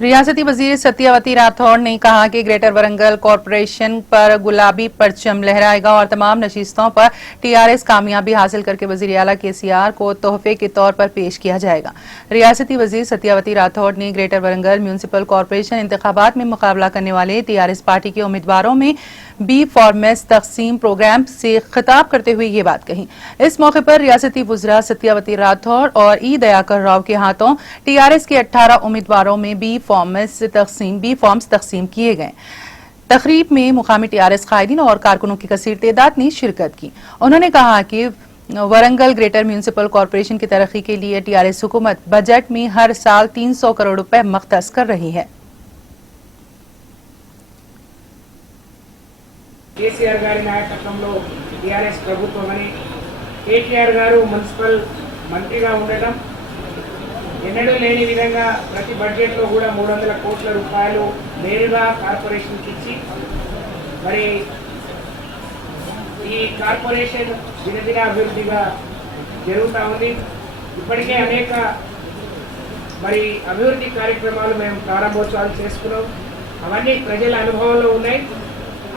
रियासती वजीर सत्यावती राठौड़ ने कहा कि ग्रेटर वरंगल कॉरपोरेशन पर गुलाबी परचम लहराएगा और तमाम नशिस्तों पर टीआरएस कामयाबी हासिल करके वजीर आला केसीआर को तोहफे के तौर पर पेश किया जाएगा। रियासती वजीर सत्यावती राठौड़ ने ग्रेटर वरंगल म्यूनिसिपल कॉरपोरेशन इंतखाबात में मुकाबला करने वाले टीआरएस पार्टी के उम्मीदवारों में बी फॉर्मेस तकसीम प्रोग्राम से खिताब करते हुए ये बात कही। इस मौके पर रियासती वज़रा सत्यावती राठौड़ और ई दयाकर राव के हाथों टीआरएस के 18 उम्मीदवारों में बी फॉर्म्स तकसीम किए गए। तकरीब में मुकामी टीआरएस कायदीन और कारकुनों की कसीर तादाद ने शिरकत की। उन्होंने कहा कि वरंगल ग्रेटर म्यूनिसिपल कॉरपोरेशन की तरक्की के लिए टीआरएस हुकूमत बजट में हर साल 300 करोड़ रुपए मख्तस कर रही है। కేసీఆర్ గారి నాయకత్వంలో టీఆర్ఎస్ ప్రభుత్వమని కేటీఆర్ గారు మున్సిపల్ మంత్రిగా ఉండటం ఎన్నడూ లేని విధంగా ప్రతి బడ్జెట్లో కూడా 300 కోట్ల రూపాయలు నేరుగా కార్పొరేషన్కి ఇచ్చి మరి ఈ కార్పొరేషన్ దినదిన అభివృద్ధిగా జరుగుతూ ఉంది। ఇప్పటికే అనేక మరి అభివృద్ధి కార్యక్రమాలు మేము ప్రారంభోత్సవాలు చేసుకున్నాం। అవన్నీ ప్రజల అనుభవంలో ఉన్నాయి।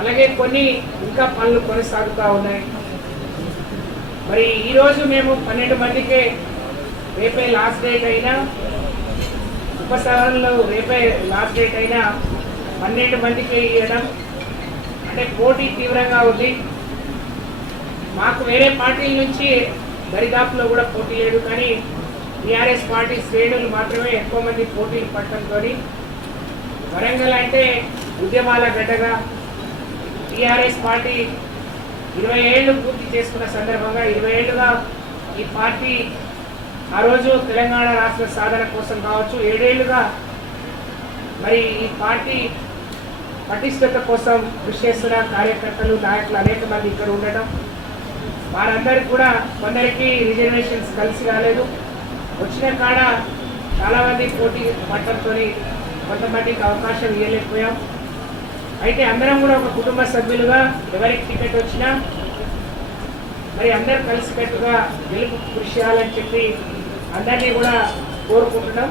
అలాగే కొన్ని ఇంకా పనులు కొనసాగుతూ ఉన్నాయి। మరి ఈరోజు మేము 12 మందికే రేపే లాస్ట్ డేట్ అయినా ఉపసంహరణలో రేపే లాస్ట్ డేట్ అయినా 12 మందికే ఇవ్వడం అంటే పోటీ తీవ్రంగా ఉంది। మాకు వేరే పార్టీల నుంచి దరిదాపులో కూడా పోటీ లేదు, కానీ టీఆర్ఎస్ పార్టీ శ్రేణులు మాత్రమే ఎక్కువ మంది పోటీలు పట్టడంతో వరంగల్ అంటే ఉద్యమాల గడ్డగా టీఆర్ఎస్ పార్టీ 20 ఏళ్ళు పూర్తి చేసుకున్న సందర్భంగా 20 ఏళ్ళుగా ఈ పార్టీ ఆ రోజు తెలంగాణ రాష్ట్ర సాధన కోసం కావచ్చు, 7 ఏళ్ళుగా మరి ఈ పార్టీ పటిష్టత కోసం కృషి చేస్తున్న కార్యకర్తలు నాయకులు అనేక మంది ఇక్కడ ఉండటం, వారందరికీ కూడా కొందరికి రిజర్వేషన్స్ కలిసి రాలేదు, వచ్చిన కాడ చాలామంది పోటీ పట్టడంతో కొంతమందికి అవకాశం ఇవ్వలేకపోయాం। అయితే అందరం కూడా ఒక కుటుంబ సభ్యులుగా ఎవరికి టికెట్ వచ్చినా మరి అందరూ కలిసికట్టుగా గెలుపు కృషి చేయాలని చెప్పి అందరినీ కూడా కోరుకుంటున్నాం।